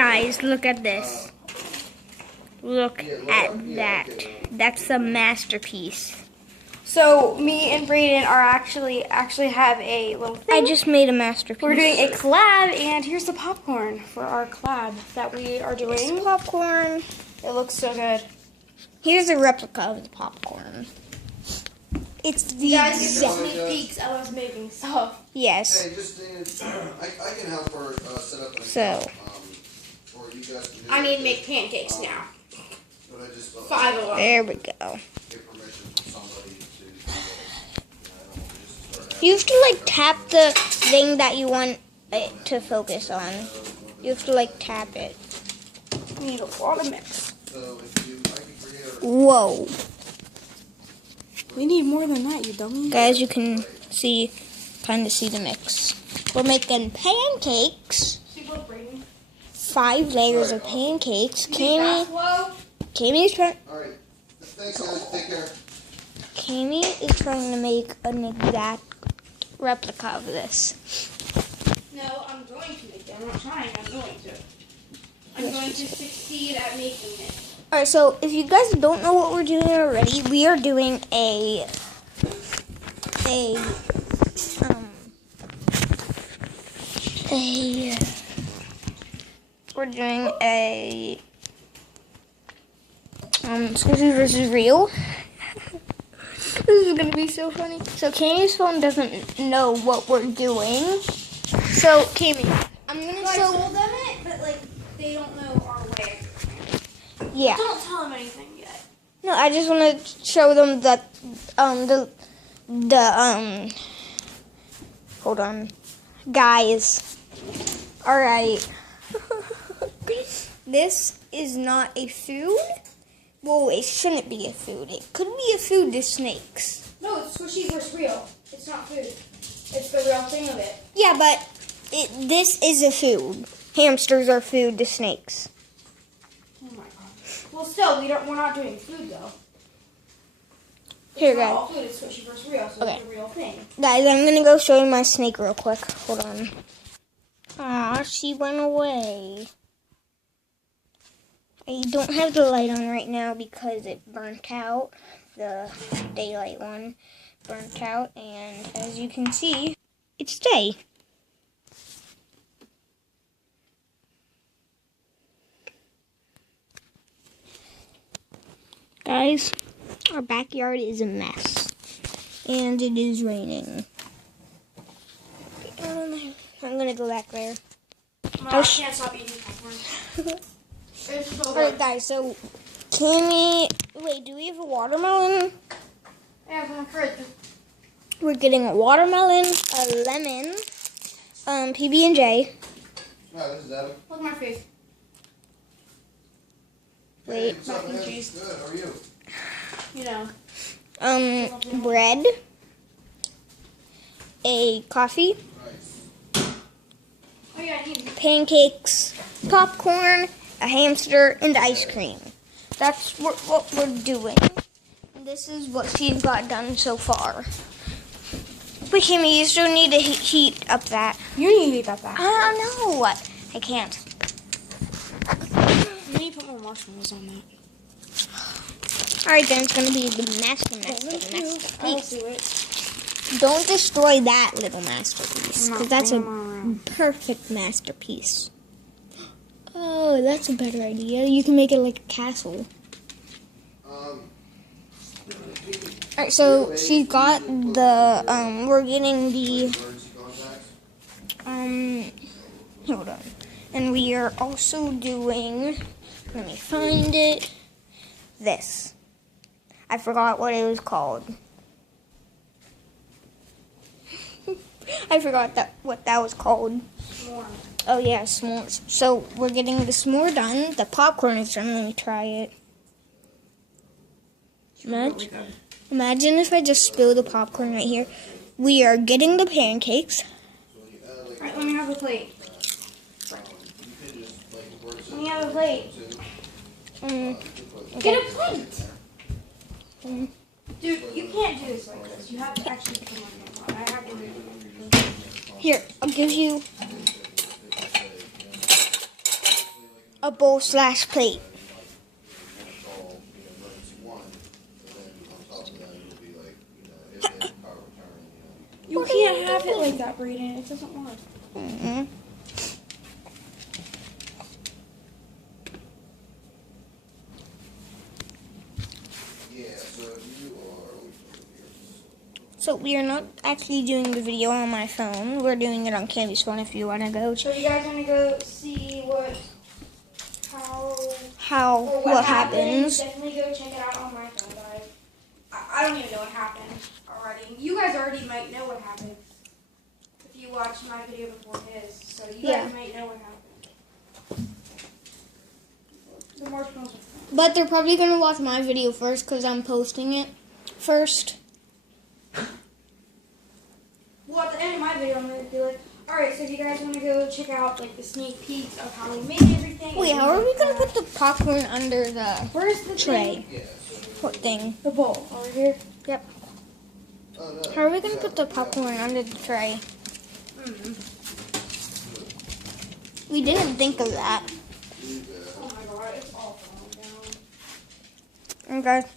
Guys, look at this. Look at that. That's a masterpiece. So me and Brayden are actually have a little thing. I just made a masterpiece. We're doing a collab, and here's the popcorn for our collab that we are doing. It's popcorn. It looks so good. Here's a replica of the popcorn. It's the Guys, get some sneak peeks. I was making stuff. Yes. Hey, just I can help her set up an So. account, or you guys can do I it. need to make pancakes now. But I just 5 of them. There we go. get permission from somebody to do this. I don't want to just start You have to like tap the thing that you want it to focus on. You have to like tap it. We need a lot of mix. So if you, I can create a Whoa. We need more than that, you dummy. Guys, you can see, kind of see the mix. We're making pancakes. 5 layers of pancakes. Kami is trying. All right. Thanks, guys. Take care. Kami is trying to make an exact replica of this. No, I'm going to make it. I'm not trying. I'm going to. I'm going to succeed at making it. All right. So if you guys don't know what we're doing already, we are doing we're doing a Squishy versus Real. This is gonna be so funny. So Kami's phone doesn't know what we're doing. So Kami, I'm gonna So I show. told them it, but like they don't know our way. Yeah. Don't tell them anything yet. No, I just want to show them that hold on, guys. All right. This is not a food. Well, it shouldn't be a food. It could be a food to snakes. No, it's Squishy versus Real. It's not food. It's the real thing of it. Yeah, but this is a food. Hamsters are food to snakes. Oh my god. Well, still, we're not doing food though. Here, It's not guys. all food. It's Squishy versus Real, so Okay. it's a real thing. Guys, I'm gonna go show you my snake real quick. Hold on. Aw, she went away. I don't have the light on right now because it burnt out. The daylight one burnt out, and as you can see, it's day. Guys, our backyard is a mess, and it is raining. I'm gonna go back there. I can't stop eating popcorn. It's so Alright good. guys, so wait, do we have a watermelon? Yeah, it's in the fridge. We're getting a watermelon, a lemon, PB&J. No, this is Adam. Look at my face. Wait. Hey, what's up, Mac and man? cheese. Good. How are you? You know. Bread, a coffee, Nice. Oh yeah, I need. pancakes, popcorn, a hamster, and ice cream. That's what we're doing. And this is what she's got done so far. Wait, Kimmy, you still need to heat up that. You need to eat that back. No, I can't. You need to put more marshmallows on that. Alright, then it's gonna be the masterpiece. I'll do it. Don't destroy that little masterpiece, because that's a around. perfect masterpiece. Oh, that's a better idea. You can make it like a castle. Alright, so she got the, we're getting the, Emergency contacts. hold on. And we are also doing, let me find it, this. I forgot what it was called. I forgot what that was called. More. Oh yeah, s'mores. So we're getting the s'more done. The popcorn is done. Let me try it. Imagine if I just spill the popcorn right here. We are getting the pancakes. Alright, let me have a plate. You can just like work Let me have a plate. Okay. Get a plate! Dude, you can't do this like this. You have to actually put them on your pot. I have to read them. Here, I'll give you. a bowl slash plate. Install, emergency one, and then on top of that, it'll be like, if they have power return, You can't have it like that, Brayden. It doesn't work. Mm-hmm. Yeah, so if you are, So we are not actually doing the video on my phone. We're doing it on Candy's phone if you want to go So you guys want to go see how or what happens. Definitely go check it out on my phone, guys. I don't even know what happened already. You guys already might know what happened if you watched my video before his. So you guys might know what happened. The marshmallows are fun. But they're probably going to watch my video first because I'm posting it first. Well, at the end of my video, I'm going to be like, alright, so if you guys want to go check out like the sneak peeks of how we made everything. Wait, how are we going to put the popcorn under the Where's the tray? thing? yeah, so. What thing? The bowl. Over here. Yep. Oh, no. How are we going to put the popcorn under the tray? We didn't think of that. Leave that. Oh my god, it's all falling down. Okay.